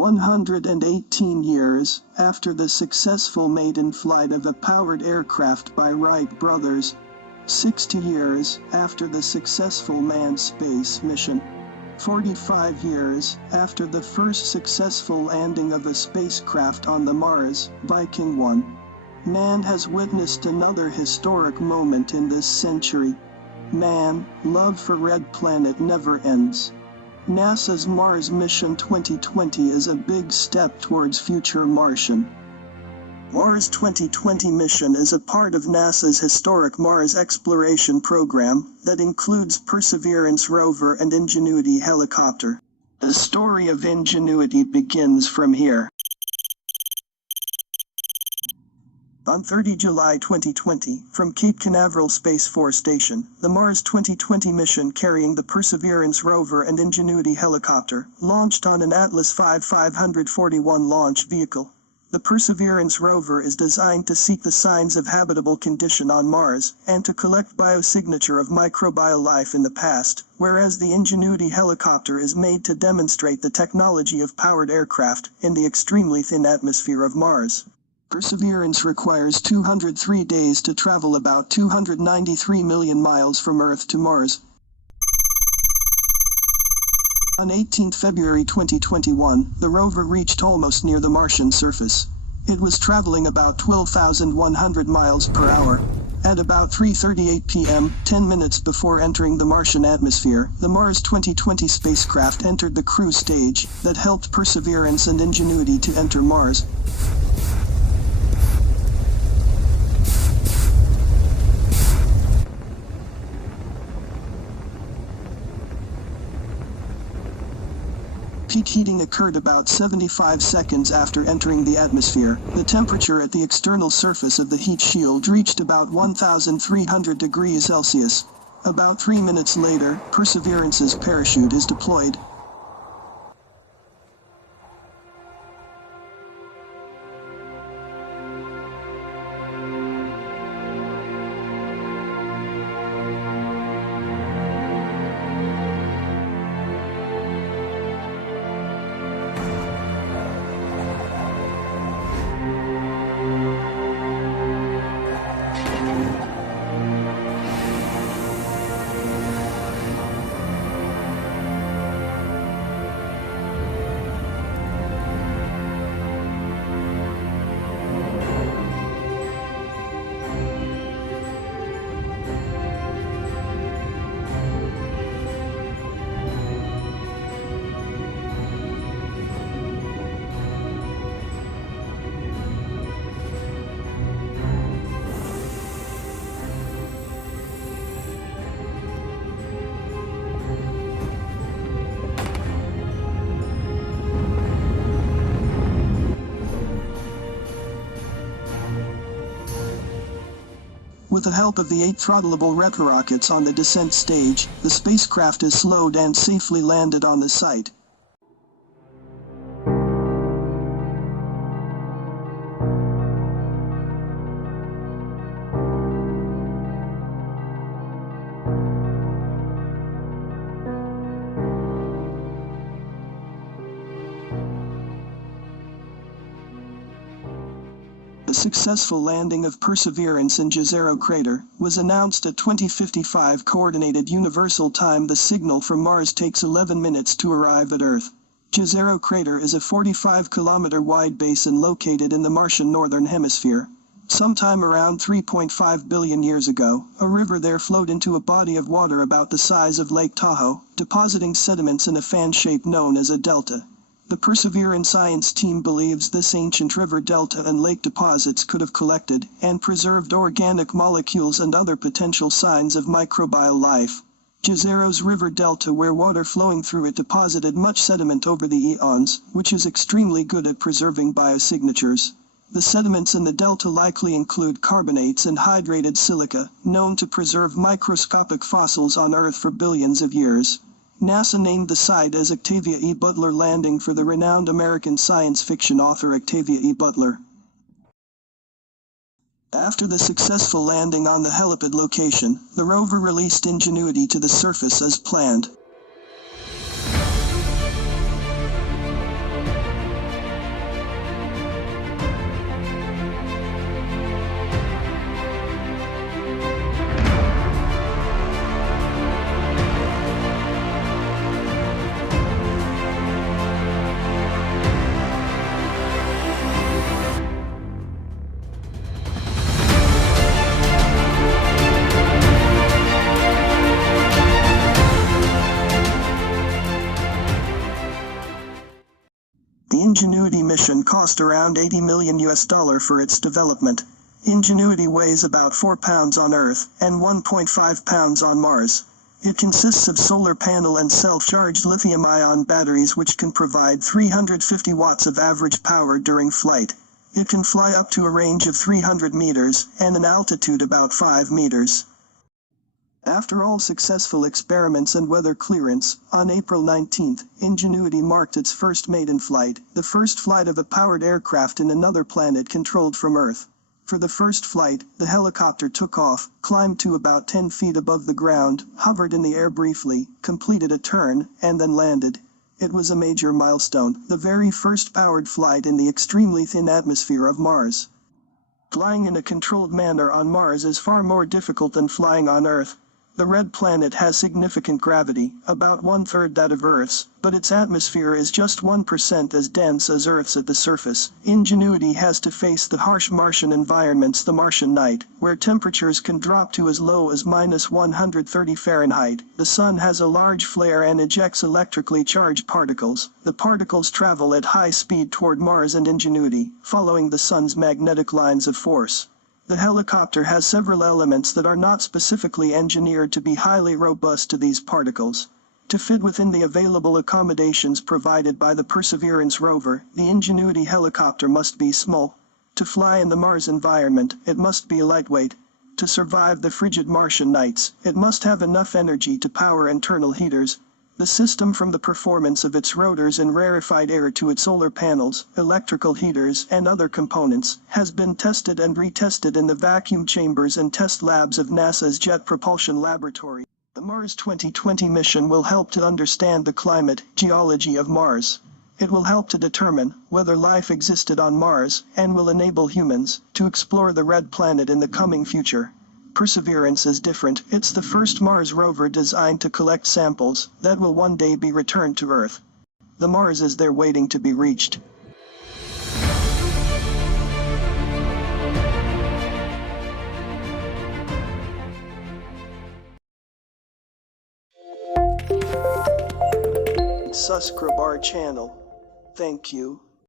118 years after the successful maiden flight of a powered aircraft by Wright brothers, 60 years after the successful manned space mission, 45 years after the first successful landing of a spacecraft on the Mars, Viking 1, man has witnessed another historic moment in this century. Man, love for Red Planet never ends. NASA's Mars Mission 2020 is a big step towards future Martian. Mars 2020 mission is a part of NASA's historic Mars exploration program that includes Perseverance rover and Ingenuity helicopter. The story of Ingenuity begins from here. On 30 July 2020, from Cape Canaveral Space Force Station, the Mars 2020 mission carrying the Perseverance rover and Ingenuity helicopter launched on an Atlas V 541 launch vehicle. The Perseverance rover is designed to seek the signs of habitable condition on Mars and to collect biosignature of microbial life in the past, whereas the Ingenuity helicopter is made to demonstrate the technology of powered aircraft in the extremely thin atmosphere of Mars. Perseverance requires 203 days to travel about 293 million miles from Earth to Mars. On 18 February 2021, the rover reached almost near the Martian surface. It was traveling about 12,100 miles per hour. At about 3:38 p.m., 10 minutes before entering the Martian atmosphere, the Mars 2020 spacecraft entered the cruise stage that helped Perseverance and Ingenuity to enter Mars. Peak heating occurred about 75 seconds after entering the atmosphere. The temperature at the external surface of the heat shield reached about 1,300 degrees Celsius. About 3 minutes later, Perseverance's parachute is deployed. With the help of the 8 throttleable retrorockets on the descent stage, the spacecraft is slowed and safely landed on the site. The successful landing of Perseverance in Jezero Crater was announced at 20:55 Coordinated Universal Time. The signal from Mars takes 11 minutes to arrive at Earth. Jezero Crater is a 45-kilometer wide basin located in the Martian northern hemisphere. Sometime around 3.5 billion years ago, a river there flowed into a body of water about the size of Lake Tahoe, depositing sediments in a fan shape known as a delta. The Perseverance science team believes this ancient river delta and lake deposits could have collected and preserved organic molecules and other potential signs of microbial life. Jezero's river delta, where water flowing through it deposited much sediment over the eons, which is extremely good at preserving biosignatures. The sediments in the delta likely include carbonates and hydrated silica, known to preserve microscopic fossils on Earth for billions of years. NASA named the site as Octavia E. Butler Landing for the renowned American science fiction author Octavia E. Butler. After the successful landing on the helipad location, the rover released Ingenuity to the surface as planned. The Ingenuity mission cost around $80 million for its development. Ingenuity weighs about 4 pounds on Earth and 1.5 pounds on Mars. It consists of solar panel and self-charged lithium-ion batteries which can provide 350 watts of average power during flight. It can fly up to a range of 300 meters and an altitude about 5 meters. After all successful experiments and weather clearance, on April 19, Ingenuity marked its first maiden flight, the first flight of a powered aircraft in another planet controlled from Earth. For the first flight, the helicopter took off, climbed to about 10 feet above the ground, hovered in the air briefly, completed a turn, and then landed. It was a major milestone, the very first powered flight in the extremely thin atmosphere of Mars. Flying in a controlled manner on Mars is far more difficult than flying on Earth. The red planet has significant gravity, about 1/3 that of Earth's, but its atmosphere is just 1% as dense as Earth's at the surface. Ingenuity has to face the harsh Martian environments, the Martian night, where temperatures can drop to as low as -130 Fahrenheit. The sun has a large flare and ejects electrically charged particles. The particles travel at high speed toward Mars and Ingenuity, following the sun's magnetic lines of force. The helicopter has several elements that are not specifically engineered to be highly robust to these particles. To fit within the available accommodations provided by the Perseverance rover, the Ingenuity helicopter must be small. To fly in the Mars environment, it must be lightweight. To survive the frigid Martian nights, it must have enough energy to power internal heaters. The system, from the performance of its rotors and rarefied air to its solar panels, electrical heaters, and other components, has been tested and retested in the vacuum chambers and test labs of NASA's Jet Propulsion Laboratory. The Mars 2020 mission will help to understand the climate, geology of Mars. It will help to determine whether life existed on Mars, and will enable humans to explore the red planet in the coming future. Perseverance is different. It's the first Mars rover designed to collect samples that will one day be returned to Earth. The Mars is there waiting to be reached. Subscribe our channel. Thank you.